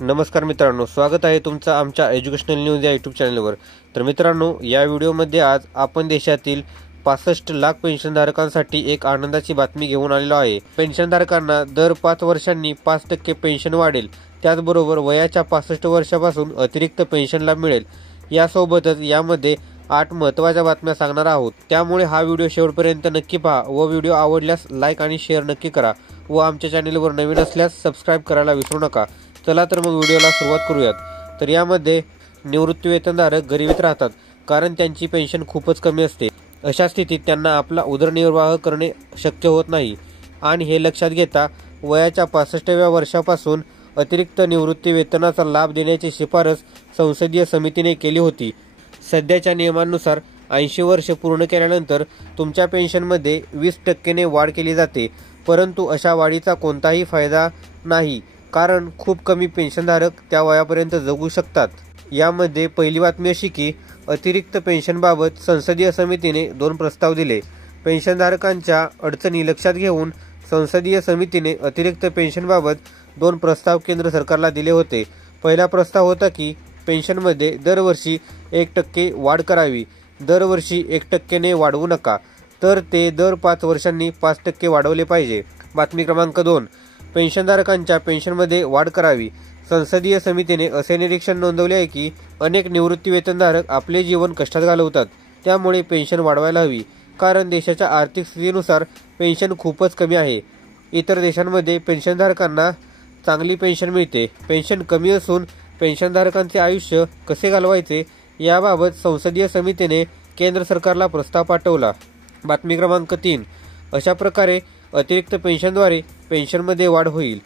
नमस्कार मित्रांनो, स्वागत आहे तुमचं आमच्या एज्युकेशनल न्यूज या यूट्यूब चॅनलवर। तर मित्रांनो, या व्हिडिओमध्ये आज आपण देशातील 65 लाख पेन्शनधारकांसाठी एक आनंदाची बातमी घेऊन आलेलो आहे। पेन्शनधारकांना दर 5 वर्षांनी 5% पेन्शन वाढेल, त्याचबरोबर वयाच्या 65 वर्षापासून अतिरिक्त पेन्शन लाभ मिळेल। यासोबतच यामध्ये 8 महत्त्वाच्या बातम्या सांगणार आहोत, त्यामुळे हा व्हिडिओ शेवटपर्यंत नक्की पहा व व्हिडिओ आवडल्यास लाईक आणि शेअर नक्की करा व आमच्या चॅनलवर नवीन असल्यास सबस्क्राइब करायला विसरू नका। चला तर मग व्हिडिओला सुरुवात करूयात। तर यामध्ये निवृत्तीवेतनधारक गरिबीत राहतात, कारण त्यांची पेन्शन खूपच कमी असते। अशा स्थितीत त्यांना आपला उदरनिर्वाह करणे शक्य होत नाही आणि हे लक्षात घेता वयाच्या 65व्या वर्षापासून अतिरिक्त निवृत्ती वेतनाचा लाभ देण्याची शिफारस संसदीय समितीने केली होती। सध्याच्या नियमांनुसार 80 वर्षे पूर्ण केल्यानंतर तुमच्या पेन्शनमध्ये 20% वाढ केली जाते, परंतु अशा वाढीचा कोणताही फायदा नाही, कारण खूप कमी पेन्शनधारक त्या वयापर्यंत जगू शकतात। यामध्ये पहिली बातमी अशी की अतिरिक्त पेन्शनबाबत संसदीय समितीने 2 प्रस्ताव दिले। पेन्शनधारकांच्या अडचणी लक्षात घेऊन संसदीय समितीने अतिरिक्त पेन्शनबाबत 2 प्रस्ताव केंद्र सरकारला दिले होते। पहिला प्रस्ताव होता की पेन्शनमध्ये दरवर्षी 1% वाढ करावी। दरवर्षी 1% ने वाढवू नका, तर ते दर 5 वर्षांनी 5% वाढवले पाहिजे। बातमी क्रमांक 2, पेन्शनधारकांच्या पेन्शनमध्ये वाढ करावी। संसदीय समितीने असे निरीक्षण नोंदवले आहे की अनेक निवृत्तीवेतनधारक आपले जीवन कष्टात घालवतात, त्यामुळे पेन्शन वाढवायला हवी, कारण देशाच्या आर्थिक स्थितीनुसार पेन्शन खूपच कमी आहे। इतर देशांमध्ये पेन्शनधारकांना चांगली पेन्शन मिळते। पेन्शन कमी असून पेन्शनधारकांचे आयुष्य कसे घालवायचे याबाबत संसदीय समितीने केंद्र सरकारला प्रस्ताव पाठवला। बातमी क्रमांक 3, अशा प्रकारे अतिरिक्त पेन्शनद्वारे पेन्शनमध्ये वाढ होईल।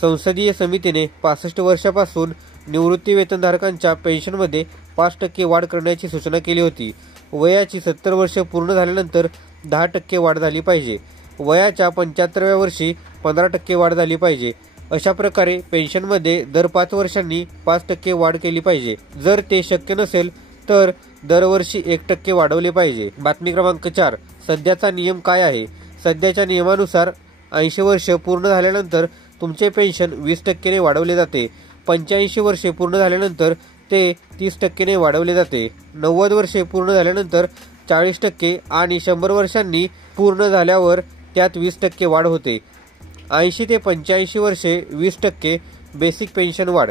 संसदीय समितीने 65 वर्षापासून निवृत्ती वेतनधारकांच्या पेन्शनमध्ये 5% वाढ करण्याची सूचना केली होती। वयाची 70 वर्षे पूर्ण झाल्यानंतर 10% वाढ झाली पाहिजे। वयाच्या 75व्या वर्षी 15% वाढ झाली पाहिजे। अशा प्रकारे पेन्शनमध्ये दर 5 वर्षांनी 5% वाढ केली पाहिजे। जर ते शक्य नसेल तर दरवर्षी 1% वाढवले पाहिजे। बातमी क्रमांक 4, सध्याचा नियम काय आहे? सध्याच्या नियमानुसार 80 वर्षे पूर्ण झाल्यानंतर तुमचे पेन्शन 20% ने वाढवले जाते। 85 वर्षे पूर्ण झाल्यानंतर ते 30% ने वाढवले जाते। 90 वर्षे पूर्ण झाल्यानंतर 40% आणि 100 वर्षांनी पूर्ण झाल्यावर त्यात 20% वाढ होते। 80 ते 85 वर्षे 20% बेसिक पेन्शन वाढ।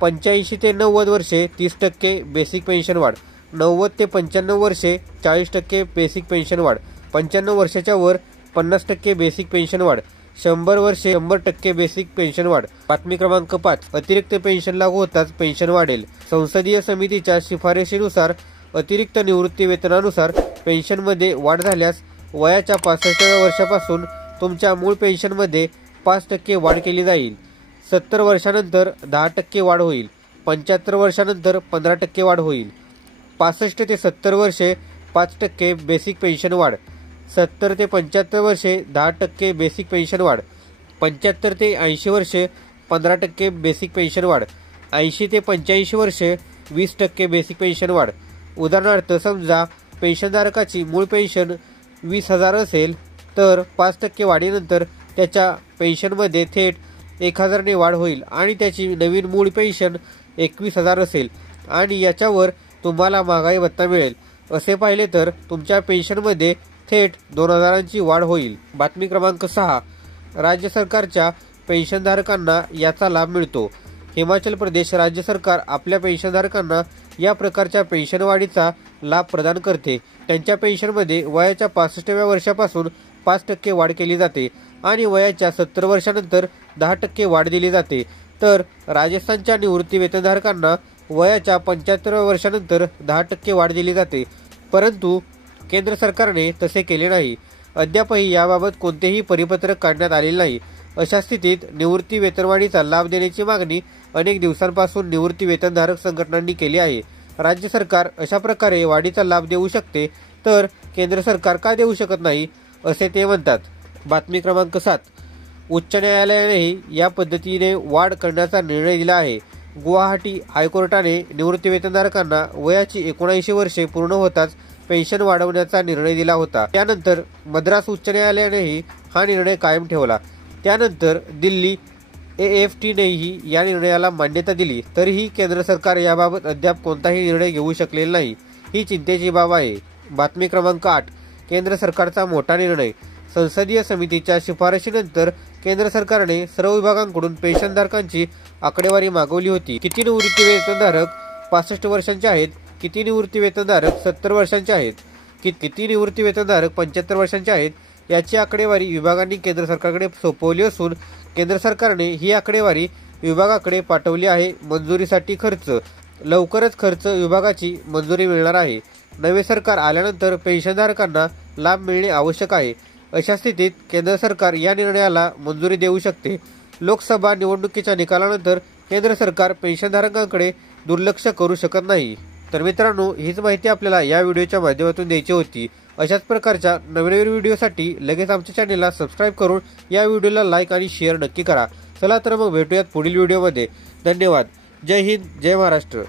85 ते 90 वर्षे 30% बेसिक पेन्शन वाढ। 90 ते 95 वर्षे 40% बेसिक पेन्शन वाढ। 95 वर्षाच्या वर 50% बेसिक पेन्शन वाढ। 100 वर्षे 100% बेसिक पेन्शन वाढ। बातमी क्रमांक 5, अतिरिक्त पेन्शन लागू होताच पेन्शन वाढेल। संसदीय समितीच्या शिफारशीनुसार अतिरिक्त निवृत्ती वेतनानुसार पेन्शनमध्ये वाढ झाल्यास वयाच्या 65व्या वर्षापासून तुमच्या मूळ पेन्शनमध्ये 5% वाढ केली जाईल। 70 वर्षानंतर 10% वाढ होईल। 75 वर्षानंतर 15% वाढ होईल। 65 ते 70 वर्षे 5% बेसिक पेन्शन वाढ। 70 ते 75 वर्षे 10% बेसिक पेन्शन वाढ। 75 ते 80 वर्षे 15% बेसिक पेन्शन वाढ। 80 ते 85 वर्षे 20% बेसिक पेन्शन वाढ। उदाहरणार्थ, समजा पेन्शनधारकाची मूळ पेन्शन 20,000 असेल, तर 5% वाढीनंतर त्याच्या पेन्शनमध्ये थेट 1,000 ने वाढ होईल आणि त्याची नवीन मूळ पेन्शन 21,000 असेल आणि याच्यावर तुम्हाला महागाई भत्ता मिळेल। असे पाहिले तर तुमच्या पेन्शनमध्ये थेट 2,000ची वाढ होईल। बातमी क्रमांक 6, राज्य सरकारच्या पेन्शनधारकांना याचा लाभ मिळतो। हिमाचल प्रदेश राज्य सरकार आपल्या पेन्शनधारकांना या प्रकारच्या पेन्शन वाढीचा लाभ प्रदान करते। त्यांच्या पेन्शनमध्ये वयाच्या 65व्या वर्षापासून 5% वाढ केली जाते आणि वयाच्या 70 वर्षानंतर 10% वाढ दिली जाते। तर राजस्थानच्या निवृत्ती वेतनधारकांना वयाच्या 75व्या वर्षानंतर 10% वाढ दिली जाते, परंतु केंद्र सरकारने तसे केले नाही। अद्यापही याबाबत कोणतेही परिपत्रक काढण्यात आलेले नाही। अशा स्थितीत निवृत्ती वेतनवाढीचा लाभ देण्याची मागणी अनेक दिवसांपासून निवृत्ती वेतनधारक संघटनांनी केली आहे। राज्य सरकार अशा प्रकारे वाढीचा लाभ देऊ शकते, तर केंद्र सरकार का देऊ शकत नाही, असे ते म्हणतात। बातमी क्रमांक 7, उच्च न्यायालयानेही या पद्धतीने वाढ करण्याचा निर्णय दिला आहे। गुवाहाटी हायकोर्टाने निवृत्ती वेतनधारकांना वयाची 79 वर्षे पूर्ण होताच पेन्शन वाढवण्याचा निर्णय दिला होता। त्यानंतर मद्रास उच्च न्यायालयानेही हा निर्णय कायम ठेवला। त्यानंतर दिल्ली AFTनेही या निर्णयाला मान्यता दिली, तरीही केंद्र सरकार याबाबत अद्याप कोणताही निर्णय घेऊ शकलेला नाही. ही चिंतेची बाब आहे. बातमी क्रमांक 8. केंद्र सरकारचा मोठा निर्णय. संसदीय समितीच्या शिफारशीनंतर केंद्र सरकारने सर्व विभागांकडून पेन्शनधारकांची आकडेवारी मागवली होती. किती निवृत्ती वेतनधारक 65 वर्षांचे आहेत, किती निवृत्ती वेतनधारक 70 वर्षांचे आहेत, किती निवृत्ती वेतनधारक 75 वर्षांचे आहेत, याची आकडेवारी विभागांनी केंद्र सरकारकडे सोपवली असून केंद्र सरकारने ही आकडेवारी विभागाकडे पाठवली आहे. मंजुरीसाठी खर्च. लवकरच खर्च विभागाची मंजुरी मिळणार आहे. नवे सरकार आल्यानंतर पेन्शनधारकांना लाभ मिळणे आवश्यक आहे. अशा स्थितीत केंद्र सरकार या निर्णयाला मंजुरी देऊ शकते. लोकसभा निवडणुकीच्या निकालानंतर केंद्र सरकार पेन्शनधारकांकडे दुर्लक्ष करू शकत नाही. तर मित्रांनो, हीच माहिती आपल्याला या व्हिडिओच्या माध्यमातून द्यायची होती. अशाच प्रकारच्या नवीन व्हिडिओसाठी लगेच आमच्या चॅनेलला सबस्क्राईब करून या व्हिडिओला लाईक आणि शेअर नक्की करा. चला तर मग भेटूयात पुढील व्हिडिओमध्ये. धन्यवाद. जय हिंद, जय महाराष्ट्र.